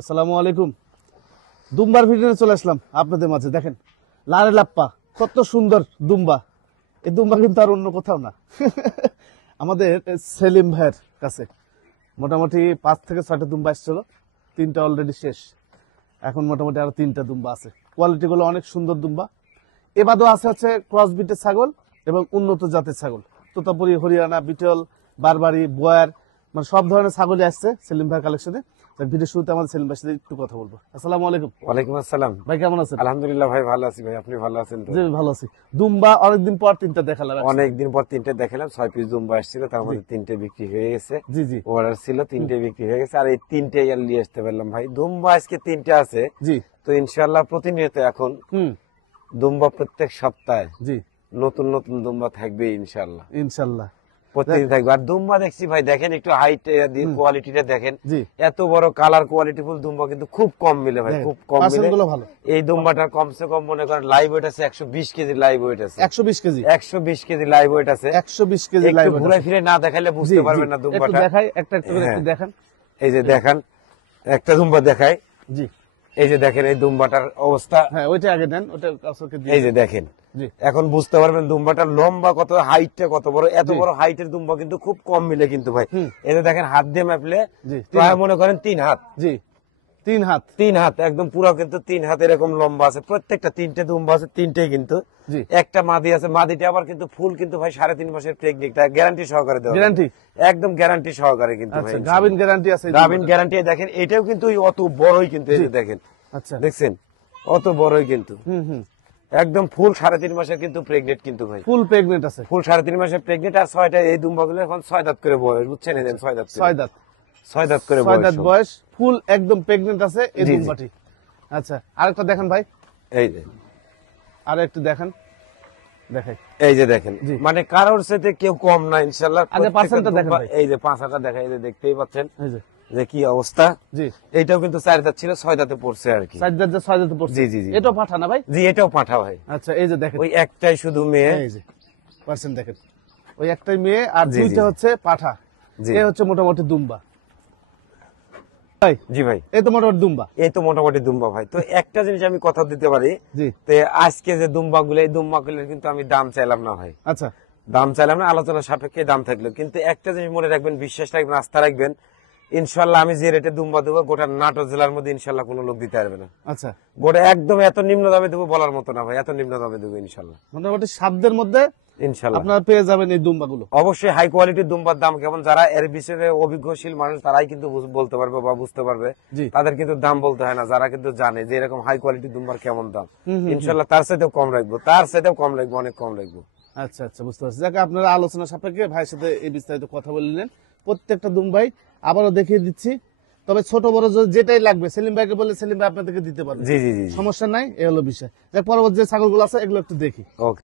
আসসালামু আলাইকুম। দুম্বার ভিডিও চলে আসলাম আপনাদের মাঝে। দেখেন লারে লাপ্পা কত সুন্দর দুম্বা। এই দুম্বা কিন্তু আর অন্য কোথাও না আমাদের সেলিম ভাইয়ের কাছে মোটামুটি 5 থেকে 6টা দুম্বা এসেছিল, 3টা অলরেডি শেষ। এখন মোটামুটি আরো 3টা দুম্বা আছে। কোয়ালিটি গুলো অনেক সুন্দর দুম্বা। এবাদও আছে হচ্ছে ক্রস বিটের ছাগল এবং উন্নত জাতের ছাগল, তোতাপুরি, হরিয়ানা, বিটল, বারবারি, বয়ার, মানে সব ধরনের ছাগলই আসছে সেলিম ভাইয়ের কালেকশনে। ভিডিও শুরুতে আমাদের সেলিম ভাইয়ের সাথে একটু কথা বলবো। আসসালামু আলাইকুম। ওয়ালাইকুম আসসালাম। ভাই কেমন আছেন? আলহামদুলিল্লাহ ভাই, ভালো আছি ভাই। আপনি ভালো আছেন তো? জি ভালো আছি। দুম্বা অনেকদিন পর 3টা দেখালাম। অনেকদিন পর 3টে দেখালাম। 6 পিস দুম্বা আসছিল, তার মধ্যে 3টে বিক্রি হয়ে গেছে। জি জি অর্ডার ছিল, 3টে বিক্রি হয়ে গেছে। আর এই 3টে আর নিয়ে আসতে পারলাম ভাই। দুম্বা আজকে 3টে আছে। জি তো ইনশাআল্লাহ প্রতিনিয়ত এখন দুম্বা প্রত্যেক সপ্তাহে জি নতুন নতুন দুম্বা থাকবে ইনশাআল্লাহ। ইনশাল্লাহ প্রতিদিন থাকবে। আর দুম্বা দেখছি ভাই, দেখেন একটু হাইট দিয়ে কোয়ালিটিটা দেখেন। জি এত বড় কালার কোয়ালিটিফুল দুম্বা কিন্তু খুব কম মিলে ভাই, খুব কম মিলে। পার্সেন্টগুলো ভালো। এই দুম্বাটার কমসে কম মনে করেন লাইভ ওয়েট আছে 120 কেজি লাইভ ওয়েট আছে। 120 কেজি 120 কেজি লাইভ ওয়েট আছে। 120 কেজি একটু লাইভ ঘুরে ফিরে না দেখাইলে বুঝতে পারবেন না একটু দুম্বাটা। দেখাই, একটা একটা করে একটু হ্যাঁ। দেখান। এই যে দেখান, একটা দুম্বা দেখাই। জি এই যে দেখেন এই দুম্বাটার অবস্থা। হ্যাঁ ওইটা আগে দেন, ওটা কাউকে দিয়ে এই যে দেখেন, জি এখন বুঝতে পারবেন দুম্বাটার লম্বা কত, হাইটটা কত বড়। এত বড় হাইটের দুম্বা কিন্তু খুব কম মিলে কিন্তু ভাই। এই যে দেখেন হাত দিয়ে মাপলে জি প্রায় মনে করেন 3 হাত। জি 3 হাত 3 হাত একদম পুরো কিন্তু 3 হাত এরকম লম্বা আছে। প্রত্যেকটা 3টে দুম্বা আছে, 3টেই কিন্তু। জি একটা মাদি আছে, মাদিটা আবার কিন্তু ফুল কিন্তু ভাই 3.5 মাসের প্রেগনেন্ট, গ্যারান্টি সহকারে দেওয়া। গ্যারান্টি একদম গ্যারান্টি সহকারে কিন্তু ভাই। আচ্ছা গাবিন গ্যারান্টি আছে। গাভিন গ্যারান্টি দেখেন, এটাও কিন্তু ওই অত বড়ই কিন্তু। এই যে দেখেন, আচ্ছা দেখছেন অত বড়ই কিন্তু। হুম একদম ফুল 3.5 মাসের কিন্তু প্রেগনেন্ট কিন্তু ভাই। ফুল প্রেগনেন্ট আছে। ফুল 3.5 মাসের প্রেগনেন্ট। আর 6টা এই দুম্বাগুলো এখন 6 দাঁত করে বয়স, বুঝছেন? এই দেন 6 দাঁত করে। 6 দাঁত 6 দাঁত করে 6 দাঁত বয়স। বয়স, ফুল একদম প্রেগনেন্ট আছে এই জি, জি। দুম্বাটি। আচ্ছা আরেকটা দেখান ভাই, এই যে, আর একটু দেখান, দেখাই। এই যে দেখেন, জি। মানে কারোর সাথে কেউ কম না ইনশাআল্লাহ। আগে পার্সেন্টটা দেখেন ভাই। এই যে পাঁচাটা দেখা, এই যে দেখতেই পাচ্ছেন এই যে যে কি অবস্থা। জি এইটাও কিন্তু 4 দাঁত ছিল, 6 দাঁতে পড়ছে আর কি। 4 দাঁত যে 6 দাঁত পড়ছে। জি, জি, জি। এটাও পাঠা না ভাই? জি, এটাও পাঠা ভাই। আচ্ছা এই যে দেখেন, ওই একটাই শুধু মেয়ে। এই যে পার্সেন্ট দেখেন, ওই একটাই মেয়ে আর জি, জি, দুইটা জি। হচ্ছে পাঠা। জি। এই হচ্ছে মোটামুটি দুম্বা ভাই। জি ভাই, এই তো মোটামুটি দুম্বা। এই তো মোটামুটি দুম্বা ভাই। তো একটা জিনিস আমি কথা দিতে পারি, জি তো আজকে যে দুম্বা গুলো, এই দুম্বা গুলোর কিন্তু আমি দাম চাইলাম না ভাই। আচ্ছা দাম চাইলাম না, আলোচনা সাপেক্ষে দাম থাকলো। কিন্তু একটা জিনিস মনে রাখবেন, বিশ্বাস রাখবেন, আস্থা রাখবেন, ইনশাল্লাহ আমি যে রেটে দুম্বা দেবো গোটা নাটোর জেলার মধ্যে ইনশাল্লাহ কোনো লোক দিতে পারবে না। আচ্ছা গোটা একদম এত নিম্ন দামে দেবো বলার মতো না ভাই, এত নিম্ন দামে দেবো ইনশাল্লাহ। মোটামুটি সাধ্যের মধ্যে ইনশাল্লাহ আপনারা পেয়ে যাবেন এই দুম্বাগুলো। অবশ্যই হাই কোয়ালিটির দুম্বার দাম কেমন, যারা এর বিষয়ে অভিজ্ঞশীল মানুষ তারাই কিন্তু বলতে পারবে বা বুঝতে পারবে। জি তাদের কিন্তু দাম বলতে হয় না, যারা কিন্তু জানে যে এরকম হাই কোয়ালিটির দুম্বার কেমন দাম। ইনশাল্লাহ তার সাথেও কম রাখবো, তার সাথেও কম রাখবো, অনেক কম রাখবো। আচ্ছা আচ্ছা বুঝতে পারছি। যাকে আপনারা আলোচনা সাপেক্ষে ভাইয়ের সাথে এই বিস্তারিত কথা বললেন। প্রত্যেকটা দুম্বাই আবারও দেখিয়ে দিচ্ছি। তবে ছোট বড় যেটাই লাগবে সেলিম ভাইকে বলে সেলিম ভাই আপনাদেরকে দিতে পারবে। জি জি জি, সমস্যা নাই, এই হলো বিষয়। যাক পরবর্তী যে ছাগলগুলো আছে এগুলো একটু দেখি। ওকে।